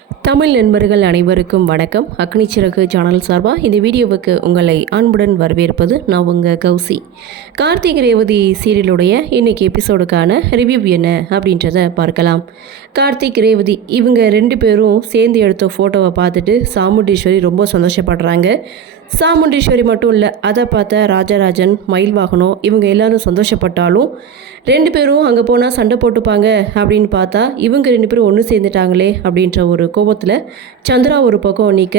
தமிழ் நண்பர்கள் அனைவருக்கும் வணக்கம். அக்னி சிறகு சேனல் சார்பாக இந்த வீடியோவுக்கு உங்களை அன்புடன் வரவேற்பது நான் உங்கள் கௌசி. கார்த்திக் ரேவதி சீரியலுடைய இன்னைக்கு எபிசோடுக்கான ரிவ்யூ என்ன அப்படின்றத பார்க்கலாம். கார்த்திக் ரேவதி இவங்க ரெண்டு பேரும் சேர்ந்து எடுத்த ஃபோட்டோவை பார்த்துட்டு சாமுண்டீஸ்வரி ரொம்ப சந்தோஷப்படுறாங்க. சாமுண்டீஸ்வரி மட்டும் இல்லை, அதை பார்த்த ராஜராஜன், மயில் வாகனம் இவங்க எல்லாரும் சந்தோஷப்பட்டாலும் ரெண்டு பேரும் அங்கே போனால் சண்டை போட்டுப்பாங்க அப்படின்னு பார்த்தா இவங்க ரெண்டு பேரும் ஒன்று சேர்ந்துட்டாங்களே அப்படின்ற ஒரு கோபத்தில் சந்திரா ஒரு பக்கம் நிற்க,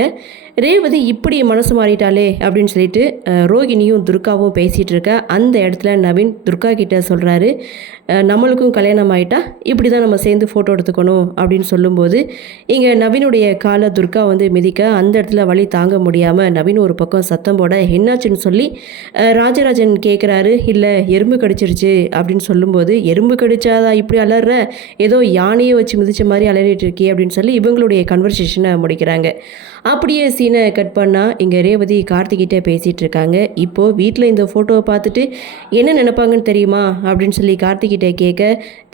ரேவதி இப்படி மனசு மாறிட்டாலே அப்படின்னு சொல்லிட்டு ரோகிணியும் துர்காவும் பேசிகிட்டு இருக்க அந்த இடத்துல நவீன் துர்கா கிட்ட சொல்கிறாரு, நம்மளுக்கும் கல்யாணம் ஆகிட்டா இப்படி தான் நம்ம சேர்ந்து ஃபோட்டோ எடுத்துக்கணும் அப்படின்னு சொல்லும்போது இங்கே நவீனுடைய காலை துர்கா வந்து மிதிக்க அந்த இடத்துல வலி தாங்க முடியாமல் நவீன் ஒரு பக்கம் சத்தம் போட என்னாச்சுன்னு சொல்லி ராஜராஜன் கேட்குறாரு. இல்லை எறும்பு கடிச்சிருச்சு அப்படின்னு சொல்லும்போது, எறும்பு கடிச்சாதான் இப்படி அலற, ஏதோ யானையை வச்சு மிதித்த மாதிரி அலறிட்டு இருக்கே அப்படின்னு சொல்லி இவங்களுடைய கன்வர்சேஷனை முடிக்கிறாங்க. அப்படியே சீனை கட் பண்ணால் இங்கே ரேவதி கார்த்திகிட்டே பேசிகிட்டு இருக்காங்க. இப்போது வீட்டில் இந்த ஃபோட்டோவை பார்த்துட்டு என்ன நினைப்பாங்கன்னு தெரியுமா அப்படின்னு சொல்லி கார்த்திகிட்டே கேட்க,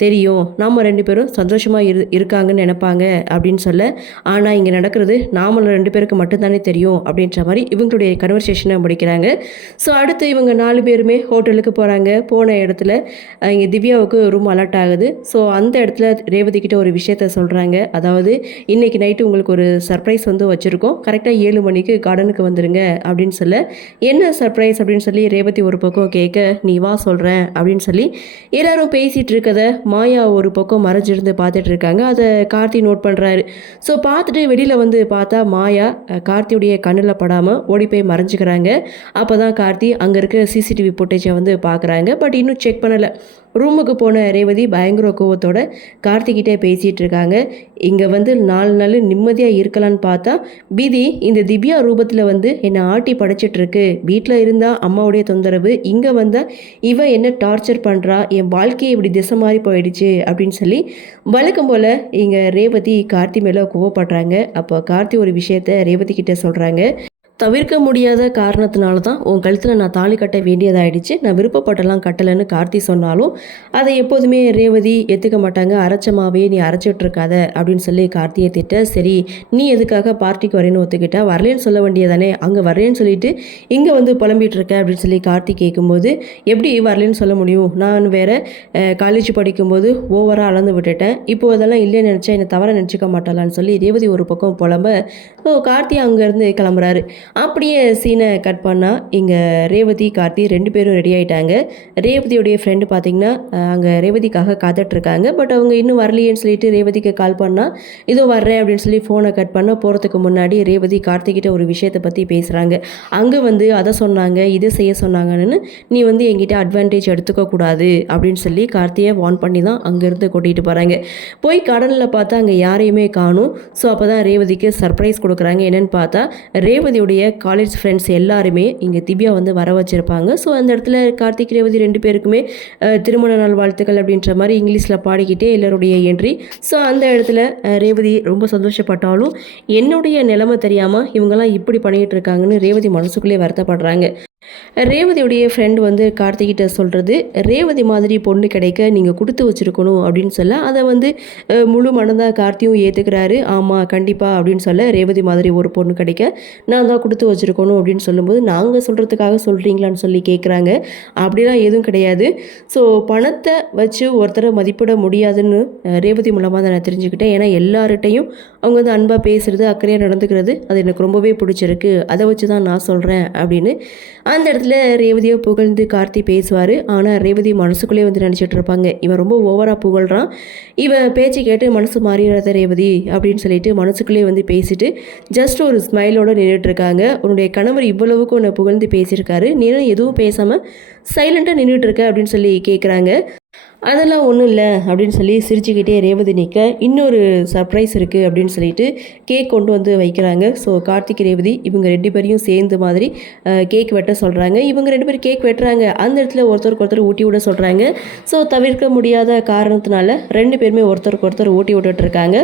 தெரியும் நாம் ரெண்டு பேரும் சந்தோஷமாக இருக்காங்கன்னு நினைப்பாங்க அப்படின்னு சொல்ல, ஆனால் இங்கே நடக்கிறது நாமளும் ரெண்டு பேருக்கு மட்டும்தானே தெரியும் அப்படின்ற மாதிரி இவங்களுடைய கன்வர்சேஷனை முடிக்கிறாங்க. ஸோ அடுத்து இவங்க 4 பேருமே ஹோட்டலுக்கு போகிறாங்க. போன இடத்துல இங்கே திவ்யாவுக்கு ரூம் அலர்ட் ஆகுது. ஸோ அந்த இடத்துல ரேவதி கிட்ட ஒரு விஷயத்த சொல்கிறாங்க. அதாவது இன்றைக்கி நைட்டு உங்களுக்கு ஒரு சர்ப்ரைஸ் வந்து வச்சுருக்கோம், கரெக்டாக 7 மணிக்கு கார்டனுக்கு வந்துடுங்க அப்படின்னு சொல்ல, என்ன சர்ப்ரைஸ் அப்படின்னு சொல்லி ரேவதி ஒரு பக்கம் கேட்க, நீ வா சொல்கிறேன் அப்படின்னு சொல்லி எல்லாரும் பேசிகிட்டு இருக்கதை மாயா ஒரு பக்கம் மறைஞ்சிருந்து பார்த்துட்டு இருக்காங்க. அதை கார்த்தி நோட் பண்ணுறாரு. ஸோ பார்த்துட்டு வெளியில் வந்து பார்த்தா மாயா கார்த்தியுடைய கண்ணில் படாமல் ஓடி போய் மறைஞ்சிக்கிறாங்க. அப்போ தான் கார்த்தி அங்கே இருக்க சிசிடிவி ஃபுட்டேஜை வந்து பார்க்குறாங்க. பட் இன்னும் செக் பண்ணலை. ரூமுக்கு போன ரேவதி பயங்கர கோவத்தோட கார்த்திகிட்டே பேசிகிட்டு இருக்காங்க. இங்கே வந்து 4 நாள் நிம்மதியாக இருக்கலான்னு பார்த்தா பீதி இந்த திவ்யா ரூபத்தில் வந்து என்னை ஆட்டி படைச்சிட்ருக்கு. வீட்டில் இருந்தால் அம்மாவுடைய தொந்தரவு, இங்கே வந்தால் இவன் என்ன டார்ச்சர் பண்ணுறா, என் வாழ்க்கையை இப்படி திசை மாறி போயிடுச்சு அப்படின்னு சொல்லி வழக்கம் போல் இங்கே ரேவதி கார்த்தி மேலே கோவப்படுறாங்க. அப்போ கார்த்தி ஒரு விஷயத்த ரேவதி கிட்டே சொல்கிறாங்க. தவிர்க்க முடியாத காரணத்தினால தான் உன் கழுத்தில் நான் தாலி கட்ட வேண்டியதாகிடுச்சு, நான் விருப்பப்பட்டெல்லாம் கட்டலைன்னு கார்த்தி சொன்னாலும் அதை எப்போதுமே ரேவதி ஏற்றுக்க மாட்டாங்க. அரைச்சமாவே நீ அரைச்சிட்ருக்காத அப்படின்னு சொல்லி கார்த்தியை திட்ட, சரி நீ எதுக்காக பார்ட்டிக்கு வரேன்னு ஒத்துக்கிட்டா, வரலேன்னு சொல்ல வேண்டியதானே, அங்கே வரலேன்னு சொல்லிட்டு இங்கே வந்து புலம்பிகிட்டு இருக்க அப்படின்னு சொல்லி கார்த்தி கேட்கும்போது, எப்படி வரலேன்னு சொல்ல முடியும், நான் வேறு காலேஜ் படிக்கும்போது ஓவராக அளந்து விட்டுட்டேன், இப்போது அதெல்லாம் இல்லைன்னு நினச்சா என்னை தவற நினச்சிக்க மாட்டாளான்னு சொல்லி ரேவதி ஒரு பக்கம் புலம்ப, கார்த்தி அங்கேருந்து கிளம்புறாரு. அப்படியே சீனை கட் பண்ணால் இங்கே ரேவதி கார்த்தி 2 பேரும் ரெடி ஆகிட்டாங்க. ரேவதியோடைய ஃப்ரெண்டு பார்த்திங்கன்னா அங்கே ரேவதிக்காக காத்துட்ருக்காங்க. பட் அவங்க இன்னும் வரலையேன்னு சொல்லிட்டு ரேவதிக்கு கால் பண்ணால் இதோ வர்றேன் அப்படின்னு சொல்லி ஃபோனை கட் பண்ண போகிறதுக்கு முன்னாடி ரேவதி கார்த்திகிட்ட ஒரு விஷயத்தை பற்றி பேசுகிறாங்க. அங்கே வந்து அதை சொன்னாங்க, இதை செய்ய சொன்னாங்கன்னு நீ வந்து என்கிட்ட அட்வான்டேஜ் எடுத்துக்கக்கூடாது அப்படின்னு சொல்லி கார்த்தியை வார்ன் பண்ணி தான் அங்கேருந்து கூட்டிகிட்டு போகிறாங்க. போய் கடலில் பார்த்தா அங்கே யாரையுமே காணும். ஸோ அப்போ தான் ரேவதிக்கு சர்ப்ரைஸ் கொடுக்குறாங்க. என்னென்னு பார்த்தா ரேவதியோடைய காலேஜ் ஃப்ரெண்ட்ஸ் எல்லாருமே இங்கே திவ்யா வந்து வர வச்சுருப்பாங்க. ஸோ அந்த இடத்துல கார்த்திக் ரேவதி 2 பேருக்குமே திருமண நாள் வாழ்த்துக்கள் அப்படின்ற மாதிரி இங்கிலீஷில் பாடிக்கிட்டே எல்லாருடைய என்ட்ரி. ஸோ அந்த இடத்துல ரேவதி ரொம்ப சந்தோஷப்பட்டாலும் என்னுடைய நிலைமை தெரியாமல் இவங்கெல்லாம் இப்படி பண்ணிகிட்டு இருக்காங்கன்னு ரேவதி மனசுக்குள்ளே வருத்தப்படுறாங்க. ரேவதியுடைய ஃப்ரெண்டு வந்து கார்த்திகிட்ட சொல்கிறது, ரேவதி மாதிரி பொண்ணு கிடைக்க நீங்கள் கொடுத்து வச்சுருக்கணும் அப்படின்னு சொல்ல, அதை வந்து முழு மனதாக கார்த்தியும் ஏற்றுக்கிறாரு. ஆமாம் கண்டிப்பாக அப்படின்னு சொல்ல, ரேவதி மாதிரி ஒரு பொண்ணு கிடைக்க நான் தான் கொடுத்து வச்சுருக்கணும் அப்படின்னு சொல்லும்போது, நாங்கள் சொல்கிறதுக்காக சொல்கிறீங்களான்னு சொல்லி கேட்குறாங்க. அப்படிலாம் எதுவும் கிடையாது. ஸோ பணத்தை வச்சு ஒருத்தரை மதிப்பிட முடியாதுன்னு ரேவதி மூலமாக தான் நான் தெரிஞ்சுக்கிட்டேன். ஏன்னா எல்லார்கிட்டையும் அவங்க வந்து அன்பாக பேசுகிறது, அக்கறையாக நடந்துக்கிறது, அது எனக்கு ரொம்பவே பிடிச்சிருக்கு, அதை வச்சு தான் நான் சொல்கிறேன் அப்படின்னு அந்த இடத்துல ரேவதியை புகழ்ந்து கார்த்தி பேசுவார். ஆனால் ரேவதி மனசுக்குள்ளே வந்து நினச்சிட்டு இருப்பாங்க, இவன் ரொம்ப ஓவராக புகழ்கிறான், இவன் பேச்சு கேட்டு மனசு மாறிடாத ரேவதி அப்படின்னு சொல்லிட்டு மனசுக்குள்ளே வந்து பேசிட்டு ஜஸ்ட் ஒரு ஸ்மைலோடு நின்றுட்டுருக்காங்க. உன்னுடைய கணவர் இவ்வளவுக்கு உன்னை புகழ்ந்து பேசியிருக்காரு, நீனும் எதுவும் பேசாமல் சைலண்ட்டாக நின்றுட்டுருக்க அப்படின்னு சொல்லி கேட்குறாங்க. அதெல்லாம் ஒன்றும் இல்லை அப்படின்னு சொல்லி சிரிச்சுக்கிட்டே ரேவதி நிற்க, இன்னொரு சர்ப்ரைஸ் இருக்குது அப்படின்னு சொல்லிட்டு கேக் கொண்டு வந்து வைக்கிறாங்க. ஸோ கார்த்திக் ரேவதி இவங்க 2 பேரையும் சேர்ந்து மாதிரி கேக் வெட்ட சொல்கிறாங்க. இவங்க 2 பேரும் கேக் வெட்டுறாங்க. அந்த இடத்துல ஒருத்தருக்கு ஒருத்தர் ஊட்டி விட சொல்கிறாங்க. ஸோ தவிர்க்க முடியாத காரணத்தினால 2 பேருமே ஒருத்தருக்கு ஒருத்தர் ஊட்டி விட்டுட்ருக்காங்க.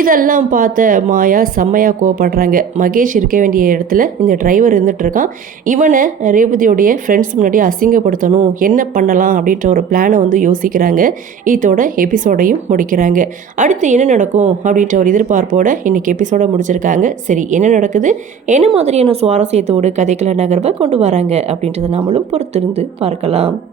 இதெல்லாம் பார்த்த மாயா செம்மையாக கோவப்படுறாங்க. மகேஷ் இருக்க வேண்டிய இடத்துல இந்த டிரைவர் இருந்துகிட்ருக்கான், இவனை ரேவதியோடைய ஃப்ரெண்ட்ஸ் முன்னாடி அசிங்கப்படுத்தணும், என்ன பண்ணலாம் அப்படின்ற ஒரு பிளானை வந்து யோசிக்கிறாங்க. ஆரம்பிக்கிறாங்க. இதோட எபிசோடையும் முடிக்கிறாங்க. அடுத்து என்ன நடக்கும் அப்படின்ற ஒரு எதிர்பார்ப்போட இன்னைக்கு எபிசோட முடிச்சிருக்காங்க. சரி, என்ன நடக்குது, என்ன மாதிரியான சுவாரஸ்யத்தோடு கதைக்கள நகர்வை கொண்டு வராங்க அப்படின்றத நாமளும் பொறுத்திருந்து பார்க்கலாம்.